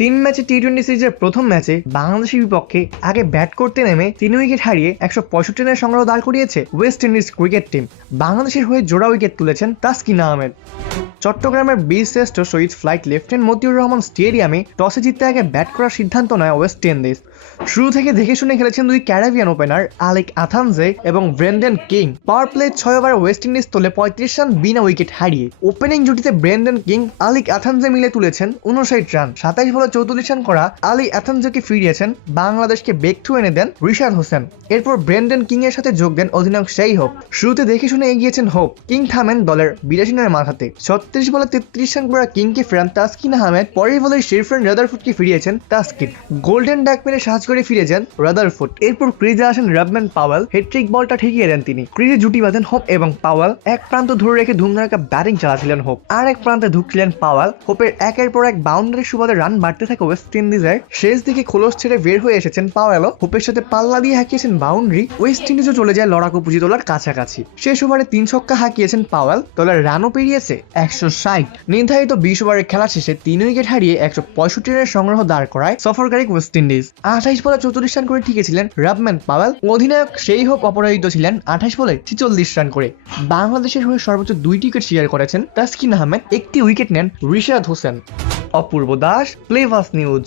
তিন ম্যাচে টি-20 সিরিজের প্রথম ম্যাচে বাংলাদেশের বিপক্ষে আগে ব্যাট করতে নেমে 3 উইকেট হারিয়ে 165 রানের সংগ্রহ দাঁড় করিয়েছে ওয়েস্ট ইন্ডিজ ক্রিকেট টিম। বাংলাদেশের হয়ে জোড়া উইকেট তুলেছেন তাসকিন আহমেদ। চট্টগ্রামের বীরশ্রেষ্ঠ শহীদ ফ্লাইট লেফটেন্যান্ট মতিউর রহমান স্টেডিয়ামে টসে জিততে আগে ব্যাট করার সিদ্ধান্ত নেয় ওয়েস্ট ইন্ডিজ। শুরু থেকে দেখে শুনে খেলেছেন দুই ক্যারিবিয়ান ওপেনার আলেক আথানজে এবং ব্রেন্ডন কিং। পাওয়ার প্লে 6 ওভারে ওয়েস্ট ইন্ডিজ তোলে 35 রান বিনা উইকেট হারিয়ে। ওপেনিং জুটিতে ব্রেন্ডন কিং, আলেক আথানজে মিলে তুলেছেন 59 রান। 27 বলে 34 রান করা আলেক আথানজেকে ফিরিয়েছেন, বাংলাদেশকে ব্রেক থ্রু এনে দেন রিশাদ হোসেন। এরপর ব্রেন্ডন কিং এর সাথে যোগ দেন অধিনায়ক সেই হোপ। শুরুতে দেখে শুনে এগিয়েছেন হোপ, কিং থামেন দলের 82 রানের মাথাতে। 36 বলে 33 রান করা কিংকে ফেরান তাসকিন আহমেদ। পরের বলে শেরফান রাদারফুডকে ফিরিয়েছেন তাসকিন। গোল্ডেন ডাক মেরে সাজ করে ফিরে যান রাদারফুড। এরপর ক্রিজে আসেন রবম্যান পাওয়েল, হ্যাট্রিক বলটা ঠেকিয়ে দেন তিনি। ক্রিজে জুটি বাঁধেন হোপ এবং পাওয়েল। এক প্রান্ত ধরে রেখে ধুমধারাক্কা ব্যাটিং চালাছিলেন হোপ, আর এক প্রান্তে ঢুকছিলেন পাওয়েল। হোপের একের পর এক বাউন্ডারির সুবাদে রান বাড়তে থাকে ওয়েস্ট ইন্ডিজের। শেষ দিকে খোলস ছেড়ে বের হয়ে এসেছেন পাওয়েলও। হোপের সাথে পাল্লা দিয়ে হাঁকিয়েছেন বাউন্ডারি। ওয়েস্ট ইন্ডিজও চলে যায় লড়াকু পুঁজি তোলার কাছাকাছি। শেষ ওভারে 3 ছক্কা হাঁকিয়েছেন পাওয়েল, দলের রানও পেরিয়েছে 160। নির্ধারিত 20 ওভারের খেলা শেষে 3 উইকেট হারিয়ে 165 রানের সংগ্রহ দাঁড় করায় সফরকারী ওয়েস্ট ইন্ডিজ। 28 বলে 34 রান করে টিকেছিলেন রবম্যান পাওয়েল। অধিনায়ক সেই হোপ অপরাজিত ছিলেন 28 বলে 46 রান করে। বাংলাদেশের হয়ে সর্বোচ্চ 2টি উইকেট শেয়ার করেছেন তাসকিন আহমেদ, 1টি উইকেট নেন রিশাদ হোসেন। অপূর্ব দাস, প্লেভাস নিউজ।